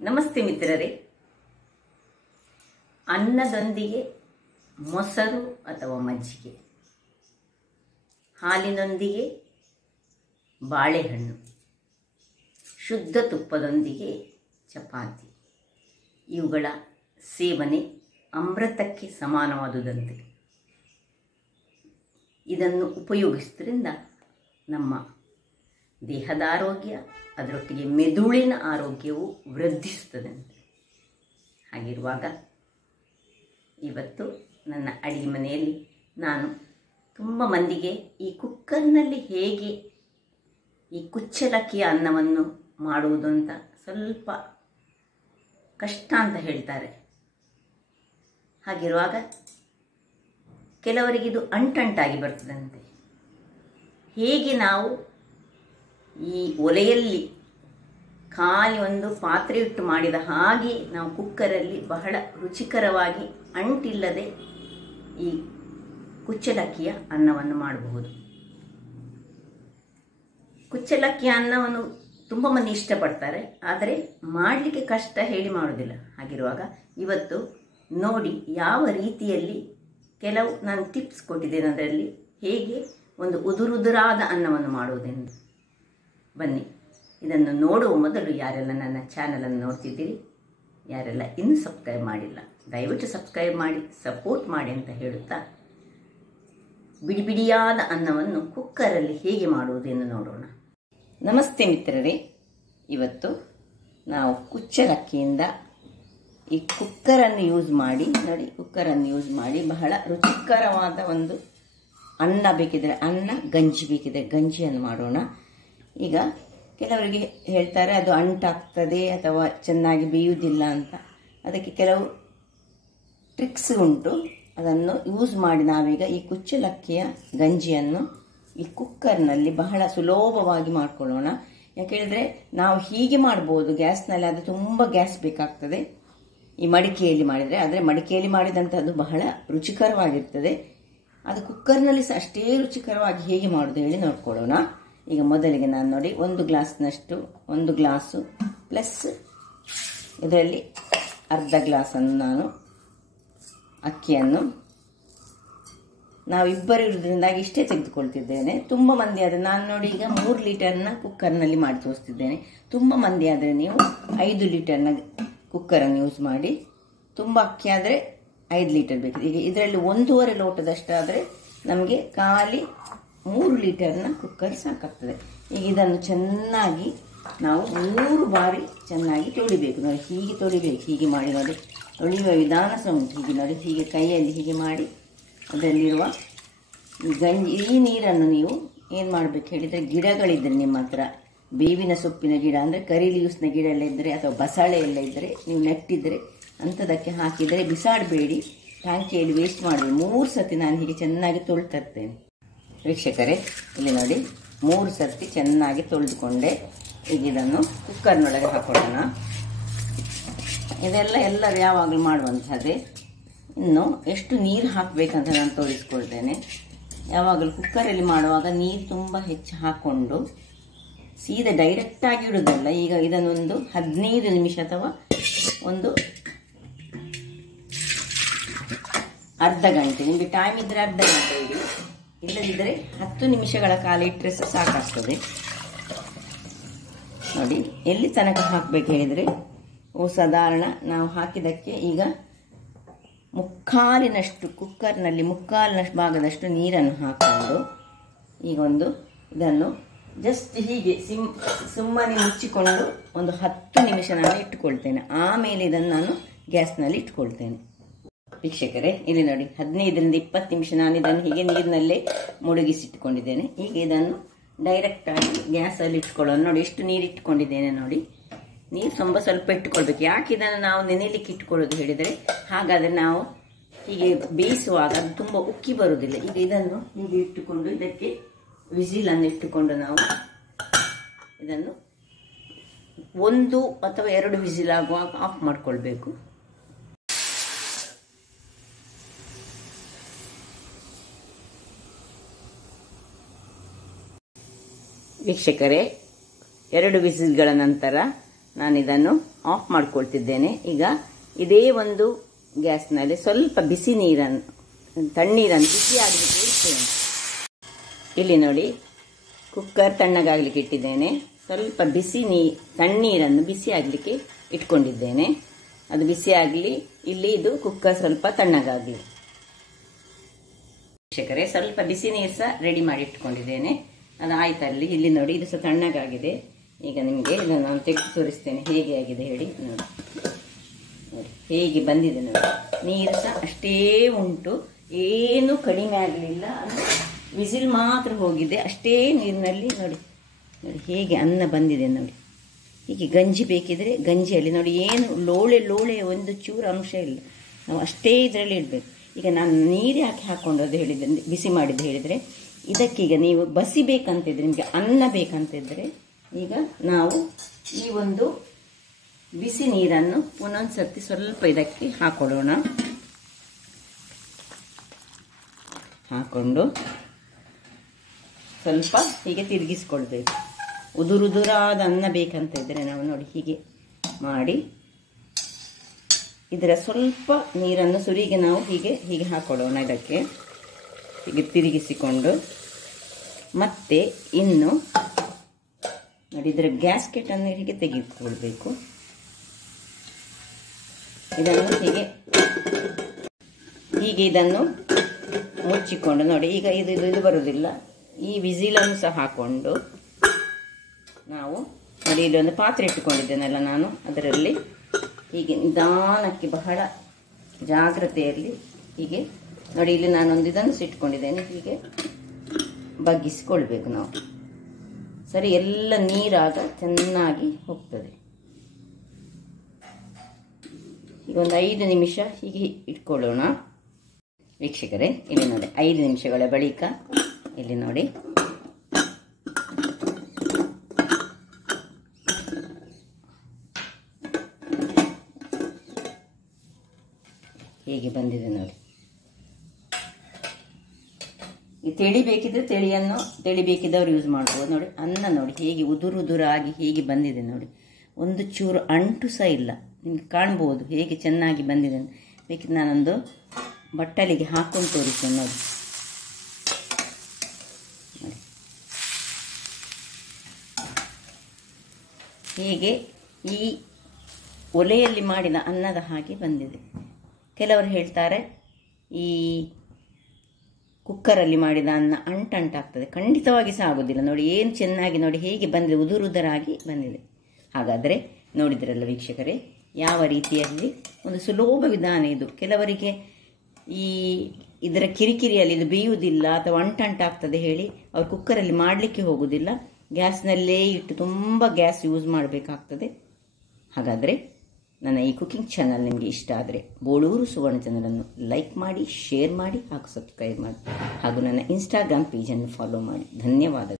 ನಮಸ್ತೆ ಮಿತ್ರರೇ. ಅನ್ನದೊಂದಿಗೆ ಮೊಸರು ಅಥವಾ ಮಜ್ಜಿಗೆ, ಹಾಲಿನೊಂದಿಗೆ ಬಾಳೆಹಣ್ಣು, ಶುದ್ಧ ತುಪ್ಪದೊಂದಿಗೆ ಚಪಾತಿ, ಇವುಗಳ ಸೇವನೆ ಅಮೃತಕ್ಕೆ ಸಮಾನವಾದುದಂತೆ. ಇದನ್ನು ಉಪಯೋಗಿಸುವುದರಿಂದ ನಮ್ಮ ದೇಹದ ಆರೋಗ್ಯ, ಅದರೊಟ್ಟಿಗೆ ಮೆದುಳಿನ ಆರೋಗ್ಯವು ವೃದ್ಧಿಸುತ್ತದಂತೆ. ಹಾಗಿರುವಾಗ ಇವತ್ತು ನನ್ನ ಅಡಿಗೆ ಮನೆಯಲ್ಲಿ ನಾನು ತುಂಬ ಮಂದಿಗೆ ಈ ಕುಕ್ಕರ್ನಲ್ಲಿ ಹೇಗೆ ಈ ಕುಚ್ಚಲಕ್ಕಿಯ ಅನ್ನವನ್ನು ಮಾಡುವುದು ಅಂತ ಸ್ವಲ್ಪ ಕಷ್ಟ ಅಂತ ಹೇಳ್ತಾರೆ. ಹಾಗಿರುವಾಗ ಕೆಲವರಿಗಿದು ಅಂಟಂಟಾಗಿ ಬರ್ತದಂತೆ. ಹೇಗೆ ನಾವು ಈ ಒಲೆಯಲ್ಲಿ ಖಾಲಿ ಒಂದು ಪಾತ್ರೆ ಇಟ್ಟು ಮಾಡಿದ ಹಾಗೆ ನಾವು ಕುಕ್ಕರಲ್ಲಿ ಬಹಳ ರುಚಿಕರವಾಗಿ ಅಂಟಿಲ್ಲದೆ ಈ ಕುಚ್ಚಲಕ್ಕಿಯ ಅನ್ನವನ್ನು ಮಾಡಬಹುದು. ಕುಚ್ಚಲಕ್ಕಿಯ ಅನ್ನವನ್ನು ತುಂಬ ಮಂದಿ ಇಷ್ಟಪಡ್ತಾರೆ, ಆದರೆ ಮಾಡಲಿಕ್ಕೆ ಕಷ್ಟ ಹೇಳಿ ಮಾಡೋದಿಲ್ಲ. ಹಾಗಿರುವಾಗ ಇವತ್ತು ನೋಡಿ ಯಾವ ರೀತಿಯಲ್ಲಿ ಕೆಲವು ನಾನು ಟಿಪ್ಸ್ ಕೊಟ್ಟಿದ್ದೇನೆ, ಅದರಲ್ಲಿ ಹೇಗೆ ಒಂದು ಉದುರುದುರಾದ ಅನ್ನವನ್ನು ಮಾಡುವುದೆಂದು. ಬನ್ನಿ, ಇದನ್ನು ನೋಡುವ ಮೊದಲು ಯಾರೆಲ್ಲ ನನ್ನ ಚಾನಲನ್ನು ನೋಡ್ತಿದ್ದೀರಿ, ಯಾರೆಲ್ಲ ಇನ್ನೂ ಸಬ್ಸ್ಕ್ರೈಬ್ ಮಾಡಿಲ್ಲ, ದಯವಿಟ್ಟು ಸಬ್ಸ್ಕ್ರೈಬ್ ಮಾಡಿ ಸಪೋರ್ಟ್ ಮಾಡಿ ಅಂತ ಹೇಳುತ್ತಾ ಬಿಡಿ ಬಿಡಿಯಾದ ಅನ್ನವನ್ನು ಕುಕ್ಕರಲ್ಲಿ ಹೇಗೆ ಮಾಡುವುದೆಂದು ನೋಡೋಣ. ನಮಸ್ತೆ ಮಿತ್ರರೇ. ಇವತ್ತು ನಾವು ಕುಚ್ಚಲಕ್ಕಿಯಿಂದ ಈ ಕುಕ್ಕರನ್ನು ಯೂಸ್ ಮಾಡಿ ನೋಡಿ, ಕುಕ್ಕರನ್ನು ಯೂಸ್ ಮಾಡಿ ಬಹಳ ರುಚಿಕರವಾದ ಒಂದು ಅನ್ನ ಬೇಕಿದ್ರೆ ಅನ್ನ, ಗಂಜಿ ಬೇಕಿದ್ರೆ ಗಂಜಿಯನ್ನು ಮಾಡೋಣ. ಈಗ ಕೆಲವರಿಗೆ ಹೇಳ್ತಾರೆ ಅದು ಅಂಟಾಗ್ತದೆ ಅಥವಾ ಚೆನ್ನಾಗಿ ಬೇಯುವುದಿಲ್ಲ ಅಂತ. ಅದಕ್ಕೆ ಕೆಲವು ಟ್ರಿಕ್ಸ್ ಉಂಟು, ಅದನ್ನು ಯೂಸ್ ಮಾಡಿ ನಾವೀಗ ಈ ಕುಚ್ಚಲಕ್ಕಿಯ ಗಂಜಿಯನ್ನು ಈ ಕುಕ್ಕರ್ನಲ್ಲಿ ಬಹಳ ಸುಲಭವಾಗಿ ಮಾಡ್ಕೊಳ್ಳೋಣ. ಯಾಕೆಳಿದ್ರೆ ನಾವು ಹೀಗೆ ಮಾಡ್ಬೋದು ಗ್ಯಾಸ್ನಲ್ಲಿ, ಅದು ತುಂಬ ಗ್ಯಾಸ್ ಬೇಕಾಗ್ತದೆ ಈ ಮಡಿಕೆಯಲ್ಲಿ ಮಾಡಿದರೆ. ಆದರೆ ಮಡಿಕೆಯಲ್ಲಿ ಮಾಡಿದಂಥದ್ದು ಬಹಳ ರುಚಿಕರವಾಗಿರ್ತದೆ. ಅದು ಕುಕ್ಕರ್ನಲ್ಲಿ ಸಹ ಅಷ್ಟೇ ರುಚಿಕರವಾಗಿ ಹೇಗೆ ಮಾಡೋದು ಹೇಳಿ ನೋಡ್ಕೊಳ್ಳೋಣ. ಈಗ ಮೊದಲಿಗೆ ನಾನು ನೋಡಿ ಒಂದು ಗ್ಲಾಸು ಪ್ಲಸ್ ಇದರಲ್ಲಿ ಅರ್ಧ ಗ್ಲಾಸನ್ನು ನಾನು ಅಕ್ಕಿಯನ್ನು, ನಾವು ಇಬ್ಬರು ಇರೋದ್ರಿಂದಾಗಿ ಇಷ್ಟೇ ತೆಗೆದುಕೊಳ್ತಿದ್ದೇನೆ. ತುಂಬ ಮಂದಿ ಆದರೆ ನಾನು ನೋಡಿ ಈಗ 3 ಲೀಟರ್ನ ಕುಕ್ಕರ್ನಲ್ಲಿ ಮಾಡಿ ತೋರಿಸ್ತಿದ್ದೇನೆ. ತುಂಬ ಮಂದಿ ಆದರೆ ನೀವು 5 ಲೀಟರ್ನ ಕುಕ್ಕರನ್ನು ಯೂಸ್ ಮಾಡಿ. ತುಂಬ ಅಕ್ಕಿ ಆದರೆ 5 ಲೀಟರ್ ಬೇಕಿದೆ. ಈಗ ಇದರಲ್ಲಿ 1.5 ಲೋಟದಷ್ಟಾದರೆ ನಮಗೆ ಖಾಲಿ 3 ಲೀಟರ್ನ ಕುಕ್ಕರ್ ಸಾಕಾಗ್ತದೆ. ಈಗ ಇದನ್ನು ಚೆನ್ನಾಗಿ ನಾವು 3 ಬಾರಿ ಚೆನ್ನಾಗಿ ತೊಳಿಬೇಕು. ನೋಡಿ ಹೀಗೆ ತೊಳಿಬೇಕು, ಹೀಗೆ ಮಾಡಿ ನೋಡಿ, ತೊಳೆಯುವ ವಿಧಾನ ಸಹ ಉಂಟು. ಹೀಗೆ ನೋಡಿ, ಹೀಗೆ ಕೈಯಲ್ಲಿ ಹೀಗೆ ಮಾಡಿ ಅದರಲ್ಲಿರುವ ಈ ನೀರನ್ನು ನೀವು ಏನು ಮಾಡಬೇಕು ಹೇಳಿದರೆ, ಗಿಡಗಳಿದ್ದರೆ ನಿಮ್ಮ ಹತ್ರ ಬೇವಿನ ಸೊಪ್ಪಿನ ಗಿಡ ಅಂದರೆ ಕರಿ ಲೀವ್ಸ್ನ ಗಿಡ ಎಲ್ಲ ಇದ್ದರೆ ಅಥವಾ ಬಸಳೆ ಎಲ್ಲ ಇದ್ದರೆ ನೀವು ನೆಟ್ಟಿದ್ದರೆ ಅಂಥದಕ್ಕೆ ಹಾಕಿದರೆ ಬಿಸಾಡಬೇಡಿ, ಟ್ಯಾಂಕಿಯಲ್ಲಿ ವೇಸ್ಟ್ ಮಾಡಿ. 3 ಸತಿ ನಾನು ಹೀಗೆ ಚೆನ್ನಾಗಿ ತೊಳ್ತರ್ತೇನೆ. ವೀಕ್ಷಕರೇ, ಇಲ್ಲಿ ನೋಡಿ 3 ಸರ್ತಿ ಚೆನ್ನಾಗಿ ತೊಳೆದುಕೊಂಡೆ. ಈಗ ಇದನ್ನು ಕುಕ್ಕರ್ನೊಳಗೆ ಹಾಕೊಳ್ಳೋಣ. ಇದೆಲ್ಲ ಎಲ್ಲರೂ ಯಾವಾಗಲೂ ಮಾಡುವಂಥದ್ದೇ. ಇನ್ನು ಎಷ್ಟು ನೀರು ಹಾಕಬೇಕಂತ ನಾನು ತೋರಿಸ್ಕೊಳ್ತೇನೆ. ಯಾವಾಗಲೂ ಕುಕ್ಕರಲ್ಲಿ ಮಾಡುವಾಗ ನೀರು ತುಂಬ ಹೆಚ್ಚು ಹಾಕ್ಕೊಂಡು ಸೀದಾ ಡೈರೆಕ್ಟಾಗಿ ಇಡೋದಲ್ಲ. ಈಗ ಇದನ್ನೊಂದು 15 ನಿಮಿಷ ಅಥವಾ ಒಂದು ಅರ್ಧ ಗಂಟೆ, ನಿಮಗೆ ಟೈಮ್ ಇದ್ದರೆ ಅರ್ಧ ಗಂಟೆ ಇಡಿ, ಇಲ್ಲದಿದ್ದರೆ 10 ನಿಮಿಷಗಳ ಕಾಲ ಇಟ್ಟರೆ ಸಹ ಸಾಕಾಗ್ತದೆ. ನೋಡಿ ಎಲ್ಲಿ ತನಕ ಹಾಕಬೇಕು ಹೇಳಿದರೆ, ಸಾಧಾರಣ ನಾವು ಹಾಕಿದ್ದಕ್ಕೆ ಈಗ ಮುಕ್ಕಾಲಿನಷ್ಟು, ಕುಕ್ಕರ್ನಲ್ಲಿ ಮುಕ್ಕಾಲಿನಷ್ಟು ಭಾಗದಷ್ಟು ನೀರನ್ನು ಹಾಕಿಕೊಂಡು ಈಗ ಇದನ್ನು ಜಸ್ಟ್ ಹೀಗೆ ಸುಮ್ಮನೆ ಮುಚ್ಚಿಕೊಂಡು ಒಂದು 10 ನಿಮಿಷ ನಾನು ಇಟ್ಟುಕೊಳ್ತೇನೆ. ಆಮೇಲೆ ಇದನ್ನು ನಾನು ಗ್ಯಾಸ್ನಲ್ಲಿ ಇಟ್ಕೊಳ್ತೇನೆ. ವೀಕ್ಷಕರೇ, ಇಲ್ಲಿ ನೋಡಿ 15ರಿಂದ 20 ನಿಮಿಷ ನಾನು ಇದನ್ನು ಹೀಗೆ ನೀರಿನಲ್ಲೇ ಮುಳುಗಿಸಿಟ್ಕೊಂಡಿದ್ದೇನೆ. ಈಗ ಇದನ್ನು ಡೈರೆಕ್ಟಾಗಿ ಗ್ಯಾಸಲ್ಲಿ ಇಟ್ಕೊಳ್ಳೋಣ. ನೋಡಿ ಎಷ್ಟು ನೀರು ಇಟ್ಕೊಂಡಿದ್ದೇನೆ ನೋಡಿ. ನೀರು ಸ್ವಲ್ಪ ಇಟ್ಟುಕೊಳ್ಬೇಕು. ಯಾಕೆ ಇದನ್ನು ನಾವು ನೆನೆಯಲಿಕ್ಕೆ ಇಟ್ಕೊಳ್ಳೋದು ಹೇಳಿದರೆ, ಹಾಗಾದರೆ ನಾವು ಹೀಗೆ ಬೇಯಿಸುವಾಗ ಅದು ತುಂಬ ಉಕ್ಕಿ ಬರುವುದಿಲ್ಲ. ಈಗ ಇದನ್ನು ಹೀಗೆ ಇಟ್ಟುಕೊಂಡು ಇದಕ್ಕೆ ವಿಸಿಲನ್ನು ಇಟ್ಟುಕೊಂಡು ನಾವು ಇದನ್ನು 1 ಅಥವಾ 2 ವಿಸಿಲ್ ಆಗುವಾಗ ಆಫ್ ಮಾಡಿಕೊಳ್ಬೇಕು. ವೀಕ್ಷಕರೇ, 2 ವಿಸಿಲ್ಗಳ ನಂತರ ನಾನು ಇದನ್ನು ಆಫ್ ಮಾಡ್ಕೊಳ್ತಿದ್ದೇನೆ. ಈಗ ಇದೇ ಒಂದು ಗ್ಯಾಸ್ನಲ್ಲಿ ಸ್ವಲ್ಪ ಬಿಸಿ ನೀರನ್ನು ತಣ್ಣೀರನ್ನು ಬಿಸಿ ಆಗಲಿಕ್ಕೆ ಇಡ್ತೇನೆ. ಇಲ್ಲಿ ನೋಡಿ ಕುಕ್ಕರ್ ತಣ್ಣಗಾಗಲಿಕ್ಕೆ ಇಟ್ಟಿದ್ದೇನೆ. ಸ್ವಲ್ಪ ತಣ್ಣೀರನ್ನು ಬಿಸಿ ಆಗಲಿಕ್ಕೆ ಇಟ್ಕೊಂಡಿದ್ದೇನೆ. ಅದು ಬಿಸಿ ಆಗಲಿ, ಇಲ್ಲಿ ಇದು ಕುಕ್ಕರ್ ಸ್ವಲ್ಪ ತಣ್ಣಗಾಗಲಿ. ವೀಕ್ಷಕರೇ, ಸ್ವಲ್ಪ ಬಿಸಿ ನೀರು ಸಹ ರೆಡಿ ಮಾಡಿ ಇಟ್ಕೊಂಡಿದ್ದೇನೆ. ಅದು ಆಯ್ತಲ್ಲಿ. ಇಲ್ಲಿ ನೋಡಿ ಇದು ಸಹ ತಣ್ಣಗಾಗಿದೆ. ಈಗ ನಿಮಗೆ ಇದನ್ನು ನಾನು ತೆಗೆದು ತೋರಿಸ್ತೇನೆ ಹೇಗೆ ಆಗಿದೆ ಹೇಳಿ. ನೋಡಿ ಹೇಗೆ ಬಂದಿದೆ ನೋಡಿ. ನೀರು ಸಹ ಅಷ್ಟೇ ಉಂಟು, ಏನು ಕಡಿಮೆ ಆಗಲಿಲ್ಲ. ಅಂದರೆ ವಿಸಿಲ್ ಮಾತ್ರ ಹೋಗಿದೆ, ಅಷ್ಟೇ ನೀರಿನಲ್ಲಿ. ನೋಡಿ ನೋಡಿ ಹೇಗೆ ಅನ್ನ ಬಂದಿದೆ ನೋಡಿ. ಹೀಗೆ ಗಂಜಿ ಬೇಕಿದ್ರೆ ಗಂಜಿಯಲ್ಲಿ ನೋಡಿ, ಏನು ಲೋಳೆ ಒಂದು ಚೂರು ಅಂಶ ಇಲ್ಲ. ನಾವು ಅಷ್ಟೇ ಇದರಲ್ಲಿ ಇಡಬೇಕು. ಈಗ ನಾನು ನೀರು ಯಾಕೆ ಹಾಕ್ಕೊಂಡು ಅದು ಹೇಳಿದ್ರೆ, ಬಿಸಿ ಮಾಡಿದ್ದು ಹೇಳಿದರೆ, ಇದಕ್ಕೀಗ ನೀವು ಬಸಿಬೇಕಂತಿದ್ರೆ, ನಿಮಗೆ ಅನ್ನ ಬೇಕಂತಿದ್ರೆ, ಈಗ ನಾವು ಈ ಒಂದು ಬಿಸಿ ನೀರನ್ನು ಒಂದೊಂದು ಸರ್ತಿ ಸ್ವಲ್ಪ ಇದಕ್ಕೆ ಹಾಕೊಳ್ಳೋಣ. ಹಾಕೊಂಡು ಸ್ವಲ್ಪ ಹೀಗೆ ತಿರುಗಿಸ್ಕೊಳ್ಬೇಕು. ಉದುರುದುರಾದ ಅನ್ನ ಬೇಕಂತ ಇದ್ದರೆ ನಾವು ನೋಡಿ ಹೀಗೆ ಮಾಡಿ ಇದರ ಸ್ವಲ್ಪ ನೀರನ್ನು ಸುರಿಗೆ ನಾವು ಹೀಗೆ ಹೀಗೆ ಹಾಕೊಳ್ಳೋಣ. ಇದಕ್ಕೆ ಹೀಗೆ ತಿರುಗಿಸಿಕೊಂಡು ಮತ್ತೆ ಇನ್ನು ನೋಡಿ ಇದರ ಗ್ಯಾಸ್ಕೆಟನ್ನು ಹೀಗೆ ತೆಗೆದುಕೊಳ್ಬೇಕು. ಇದನ್ನು ಹೀಗೆ ಇದನ್ನು ಮುಚ್ಚಿಕೊಂಡು ನೋಡಿ. ಈಗ ಇದು ಬರುವುದಿಲ್ಲ. ಈ ವಿಸಿಲನ್ನು ಸಹ ಹಾಕೊಂಡು ನಾವು ನೋಡಿ, ಇಲ್ಲಿ ಒಂದು ಪಾತ್ರೆ ಇಟ್ಟುಕೊಂಡಿದ್ದೇನಲ್ಲ ನಾನು, ಅದರಲ್ಲಿ ಹೀಗೆ ನಿಧಾನಕ್ಕೆ ಬಹಳ ಜಾಗ್ರತೆಯಲ್ಲಿ ಹೀಗೆ ನೋಡಿ, ಇಲ್ಲಿ ನಾನೊಂದು ಇದನ್ನು ಇಟ್ಕೊಂಡಿದ್ದೇನೆ. ಹೀಗೆ ಬಗ್ಗಿಸಿಕೊಳ್ಬೇಕು ನಾವು. ಸರಿ, ಎಲ್ಲ ನೀರಾಗ ಚೆನ್ನಾಗಿ ಹೋಗ್ತದೆ. ಈಗ ಒಂದು 5 ನಿಮಿಷ ಹೀಗೆ ಇಟ್ಕೊಳ್ಳೋಣ. ವೀಕ್ಷಕರೇ, ಇಲ್ಲಿ ನೋಡಿ 5 ನಿಮಿಷಗಳ ಬಳಿಕ ಇಲ್ಲಿ ನೋಡಿ ಹೇಗೆ ಬಂದಿದೆ ನೋಡಿ. ಈ ತೆಳಿ ಬೇಕಿದ್ರೆ ತೆಳಿ ಬೇಕಿದ್ದವ್ರು ಯೂಸ್ ಮಾಡ್ಬೋದು. ನೋಡಿ ಅನ್ನ ನೋಡಿ ಹೇಗೆ ಉದುರಾಗಿ ಹೇಗೆ ಬಂದಿದೆ ನೋಡಿ. ಒಂದು ಚೂರು ಅಂಟು ಸಹ ಇಲ್ಲ. ನಿಮ್ಗೆ ಕಾಣ್ಬೋದು ಹೇಗೆ ಚೆನ್ನಾಗಿ ಬಂದಿದೆ ಅಂತ. ಬೇಕಿದ್ರೆ ನಾನೊಂದು ಬಟ್ಟಲಿಗೆ ಹಾಕೊಂಡು ತೋರಿಸ್ತೇನೆ ನೋಡಿ. ಹೀಗೆ ಈ ಒಲೆಯಲ್ಲಿ ಮಾಡಿದ ಅನ್ನದ ಹಾಗೆ ಬಂದಿದೆ. ಕೆಲವರು ಹೇಳ್ತಾರೆ ಈ ಕುಕ್ಕರಲ್ಲಿ ಮಾಡಿದ ಅನ್ನ ಅಂಟಾಗ್ತದೆ. ಖಂಡಿತವಾಗಿ ಸಹ ಆಗೋದಿಲ್ಲ. ನೋಡಿ ಏನು ಚೆನ್ನಾಗಿ ನೋಡಿ ಹೇಗೆ ಬಂದಿದೆ, ಉದುರಾಗಿ ಬಂದಿದೆ. ಹಾಗಾದರೆ ನೋಡಿದ್ರಲ್ಲ ವೀಕ್ಷಕರೇ, ಯಾವ ರೀತಿಯಲ್ಲಿ ಒಂದು ಸುಲಭ ವಿಧಾನ ಇದು. ಕೆಲವರಿಗೆ ಇದರ ಕಿರಿಕಿರಿಯಲ್ಲಿ ಇದು ಬೇಯುವುದಿಲ್ಲ ಅಥವಾ ಅಂಟಾಗ್ತದೆ ಹೇಳಿ ಅವ್ರು ಕುಕ್ಕರಲ್ಲಿ ಮಾಡಲಿಕ್ಕೆ ಹೋಗೋದಿಲ್ಲ. ಗ್ಯಾಸ್ನಲ್ಲೇ ಇಟ್ಟು ತುಂಬ ಗ್ಯಾಸ್ ಯೂಸ್ ಮಾಡಬೇಕಾಗ್ತದೆ. ಹಾಗಾದರೆ ನನ್ನ ಈ ಕುಕಿಂಗ್ ಚಾನಲ್ ನಿಮಗೆ ಇಷ್ಟ ಆದರೆ ಬೋಳೂರು ಸುವರ್ಣ ಚಾನಲನ್ನು ಲೈಕ್ ಮಾಡಿ, ಶೇರ್ ಮಾಡಿ ಹಾಗೂ ಸಬ್ಸ್ಕ್ರೈಬ್ ಮಾಡಿ ಹಾಗೂ ನನ್ನ ಇನ್ಸ್ಟಾಗ್ರಾಮ್ ಪೇಜನ್ನು ಫಾಲೋ ಮಾಡಿ. ಧನ್ಯವಾದಗಳು.